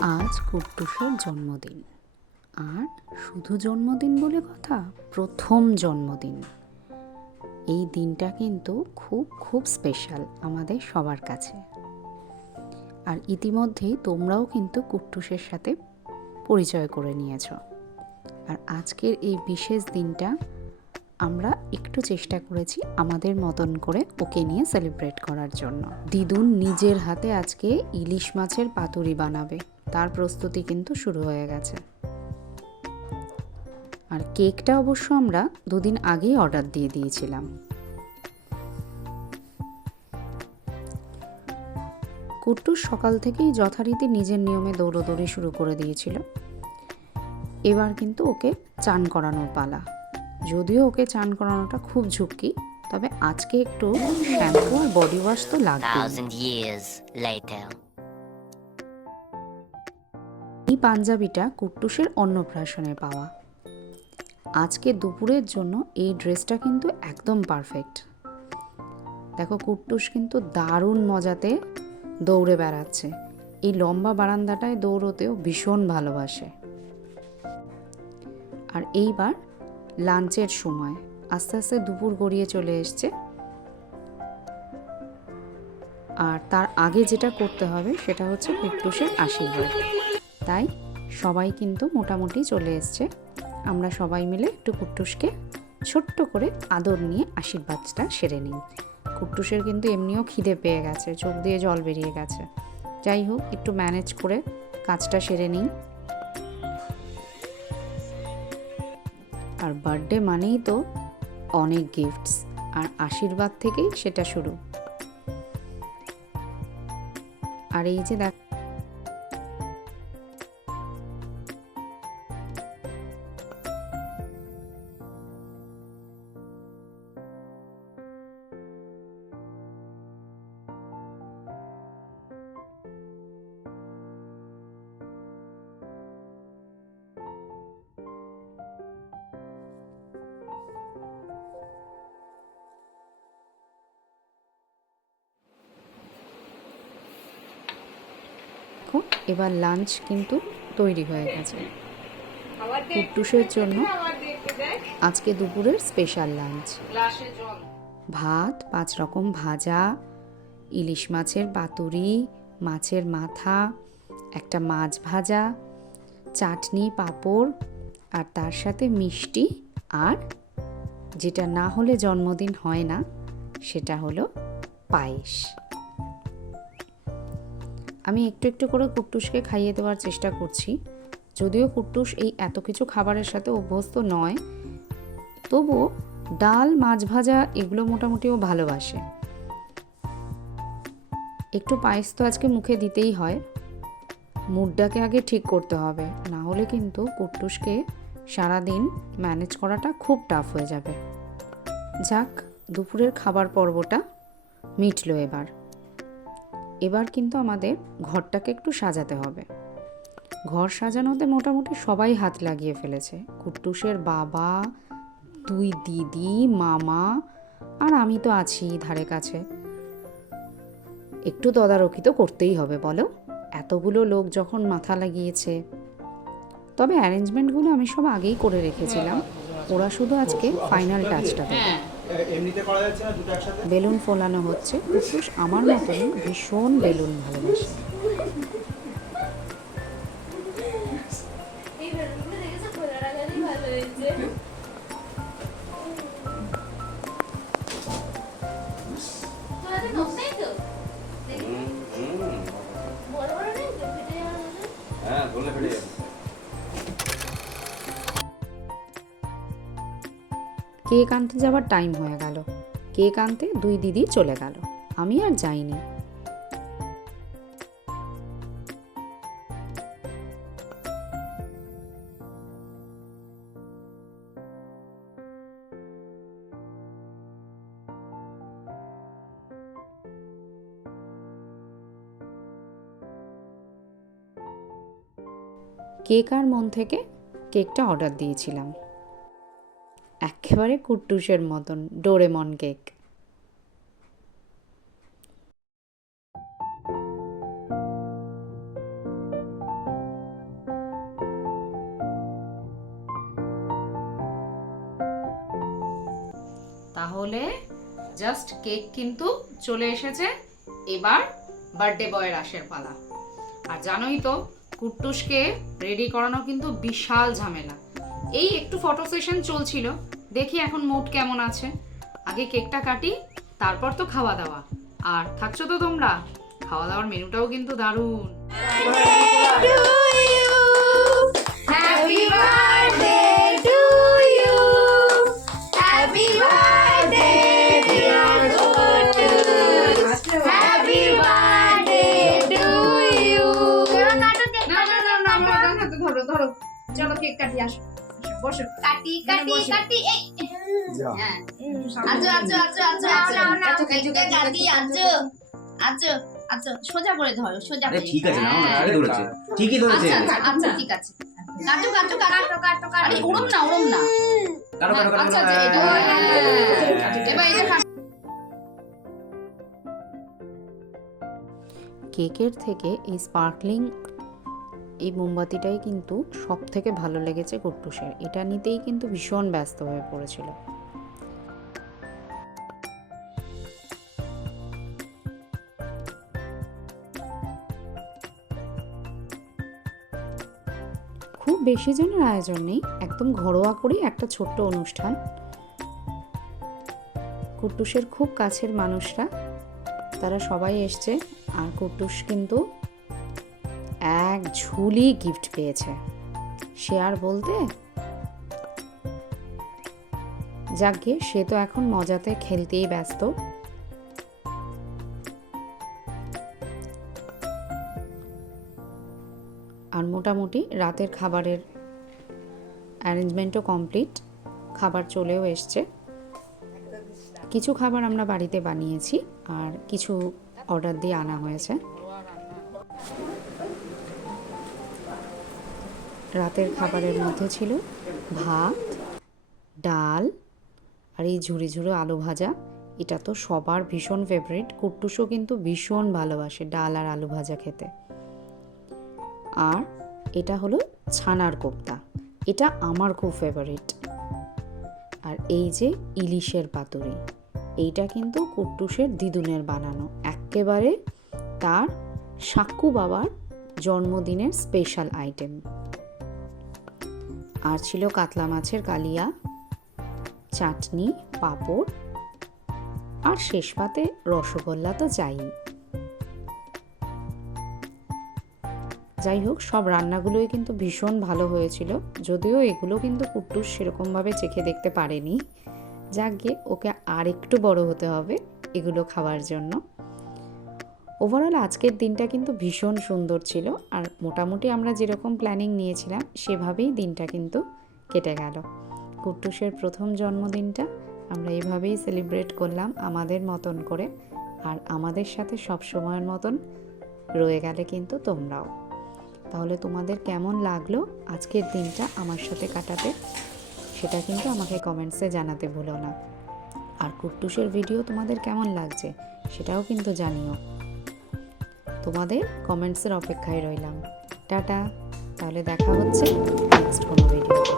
আজ কুট্টুসের জন্মদিন। আর শুধু জন্মদিন বলে কথা, প্রথম জন্মদিন। এই দিনটা কিন্তু খুব খুব স্পেশাল আমাদের সবার কাছে। আর ইতিমধ্যেই তোমরাও কিন্তু কুট্টুসের সাথে পরিচয় করে নিয়েছ। আর আজকের এই বিশেষ দিনটা আমরা একটু চেষ্টা করেছি আমাদের মতন করে ওকে নিয়ে সেলিব্রেট করার জন্য। দিদুন নিজের হাতে আজকে ইলিশ মাছের পাতুরি বানাবে, তার প্রস্তুতি কিন্তু শুরু হয়ে গেছে। আর কেকটা অবশ্য আমরা দুদিন আগেই অর্ডার দিয়ে দিয়েছিলাম। কুট্টুস সকাল থেকেই যথারীতি নিজের নিয়মে দৌড়োদৌড়ি শুরু করে দিয়েছিল। এবার কিন্তু ওকে চান করানোর পালা। যদিও ওকে চান করানোটা খুব ঝুঁকি, তবে আজকে একটু শ্যাম্পু আর বডি ওয়াশ তো লাগবে। এই পাঞ্জাবিটা কুট্টুসের অন্নপ্রাশনে পাওয়া। আজকে দুপুরের জন্য এই ড্রেসটা কিন্তু একদম পারফেক্ট। দেখো, কুট্টুস কিন্তু দারুণ মজাতে দৌড়ে বেড়াচ্ছে। এই লম্বা বারান্দাটায় দৌড়তেও ভীষণ ভালোবাসে। আর এইবার লাঞ্চের সময় আস্তে আস্তে দুপুর গড়িয়ে চলে এসছে। আর তার আগে যেটা করতে হবে সেটা হচ্ছে কুট্টুসের আশীর্বাদ। তাই সবাই কিন্তু মোটামুটি চলে এসছে। আমরা সবাই মিলে একটু কুট্টুসকে ছোট্ট করে আদর নিয়ে আশীর্বাদটা সেরে নিই। কুট্টুসের কিন্তু এমনিও খিদে পেয়ে গেছে, চোখ দিয়ে জল বেরিয়ে গেছে। যাই হোক, একটু ম্যানেজ করে কাজটা সেরে নিই। আর বার্থডে মানেই তো অনেক গিফটস, আর আশীর্বাদ থেকেই সেটা শুরু। আর এই যে দেখ, এবার লাঞ্চ কিন্তু তৈরি হয়ে গেছে। কুট্টুসের জন্য আজকে দুপুরের স্পেশাল লাঞ্চ: ভাত, 5 রকম ভাজা, ইলিশ মাছের পাতুরি, মাছের মাথা, একটা মাছ ভাজা, চাটনি, পাঁপড়, আর তার সাথে মিষ্টি। আর যেটা না হলে জন্মদিন হয় না, সেটা হলো পায়েস। আমি একটু একটু করে কুট্টুসকে খাইয়ে দেওয়ার চেষ্টা করছি। যদিও কুট্টুস এই এত কিছু খাবারের সাথে অভ্যস্ত নয়, তবুও ডাল, মাছ ভাজা এগুলো মোটামুটি ও ভালোবাসে। একটু পায়েস তো আজকে মুখে দিতেই হয়। মুডটাকে আগে ঠিক করতে হবে, না হলে কিন্তু কুট্টুসকে সারাদিন ম্যানেজ করাটা খুব টাফ হয়ে যাবে। যাক, দুপুরের খাবার পর্বটা মিটলো। এবার কিন্তু আমাদের ঘরটাকে একটু সাজাতে হবে। ঘর সাজানোতে মোটামুটি সবাই হাত লাগিয়ে ফেলেছে। কুট্টুসের বাবা, 2 দিদি, মামা, আর আমি তো আছি ধারে কাছে। একটু তদারকি তো করতেই হবে, বলো? এতগুলো লোক যখন মাথা লাগিয়েছে। তবে অ্যারেঞ্জমেন্টগুলো আমি সব আগেই করে রেখেছিলাম, ওরা শুধু আজকে ফাইনাল টাচটা দেবে। বেলুন ফোলানো হচ্ছে। কুট্টুস আমার মতনই ভীষণ বেলুন ভালোবাসে। কেক আনতে যাওয়ার টাইম হয়ে গেল। কেক আনতে 2 দিদি চলে গেল, আমি আর যাইনি। কেক আর মন থেকে কেকটা অর্ডার দিয়েছিলাম, একেবারে কুট্টুসের মতন ডোরেমন কেক। তাহলে জাস্ট কেক কিন্তু চলে এসেছে, এবার বার্থডে বয়ের আসার পালা। আর জানোই তো কুট্টুসকে রেডি করানো কিন্তু বিশাল ঝামেলা। এই একটু ফটো সেশন চলছিল, দেখি এখন মুড কেমন আছে। আগে কেকটা কাটি, তারপর তো খাওয়া দাওয়া। আর থাকছো তো তোমরা? খাওয়া দাওয়ার মেনুটাও কিন্তু দারুণ। ধরো চলো কেক কাটি, আসো বসো, কাটি কাটি কাটি। হ্যাঁ আচ্ছা আচ্ছা আচ্ছা আচ্ছা আচ্ছা কেকটা কাটি। আচ্ছা আচ্ছা আচ্ছা সোজা করে ধরো, সোজা করে। ঠিক আছে, না ঠিকই ধরেছে, ঠিকই ধরেছে। আচ্ছা ঠিক আছে, কাটো কাটো কাটো কাটো কাটো। আরে ওরম না, ওরম না, কাটো কাটো কাটো। আচ্ছা আচ্ছা এটা এবার এটা কেকের থেকে এই স্পার্কলিং এই মোমবাতিটাই কিন্তু সব থেকে ভালো লেগেছে কুট্টুসের। এটা নিতেই কিন্তু ভীষণ ব্যস্ত হয়ে পড়েছিল। খুব বেশি জনের আয়োজন নেই, একদম ঘরোয়া করেই একটা ছোট্ট অনুষ্ঠান। কুট্টুসের খুব কাছের মানুষরা তারা সবাই এসছে। আর কুট্টুস কিন্তু এক ঝুলি গিফট পেয়েছে, সে আর বলতে। যাকে সে তো এখন মজাতে খেলতেই ব্যস্ত। আর মোটামুটি রাতের খাবারের অ্যারেঞ্জমেন্টও কমপ্লিট, খাবার চলেও এসছে। কিছু খাবার আমরা বাড়িতে বানিয়েছি আর কিছু অর্ডার দিয়ে আনা হয়েছে। রাতের খাবারের মধ্যে ছিল ভাত, ডাল আর এই ঝুড়ি ঝুড়ো আলু ভাজা। এটা তো সবার ভীষণ ফেভারিট, কুট্টুসও কিন্তু ভীষণ ভালোবাসে ডাল আর আলু ভাজা খেতে। আর এটা হলো ছানার কোপ্তা, এটা আমার খুব ফেভারিট। আর এই যে ইলিশের পাতুরি, এইটা কিন্তু কুট্টুসের দিদুনের বানানো, একেবারে তার সাক্কু বাবার জন্মদিনের স্পেশাল আইটেম। আর ছিল কাতলা মাছের কালিয়া, চাটনি, পাঁপড় আর শেষ পাতে রসগোল্লা তো চাই। যাই হোক, সব রান্নাগুলোই কিন্তু ভীষণ ভালো হয়েছিল, যদিও এগুলো কিন্তু কুট্টুস সেরকমভাবে চেখে দেখতে পারেনি। যাক গিয়ে, ওকে আর একটু বড় হতে হবে এগুলো খাওয়ার জন্য। ওভারঅল আজকের দিনটা কিন্তু ভীষণ সুন্দর ছিল। আর মোটামুটি আমরা যেরকম প্ল্যানিং নিয়েছিলাম সেভাবেই দিনটা কিন্তু কেটে গেল। কুট্টুসের প্রথম জন্মদিনটা আমরা এভাবেই সেলিব্রেট করলাম আমাদের মতন করে। আর আমাদের সাথে সব সময়ের মতন রয়ে গেলে কিন্তু তোমরাও। তাহলে তোমাদের কেমন লাগলো আজকের দিনটা আমার সাথে কাটাতে, সেটা কিন্তু আমাকে কমেন্টসে জানাতে ভুলো না। আর কুট্টুসের ভিডিও তোমাদের কেমন লাগছে সেটাও কিন্তু জানিও। তোমাদের কমেন্টসের অপেক্ষায় রইলাম। টাটা, তাহলে দেখা হচ্ছে নেক্সট কোনো ভিডিওতে।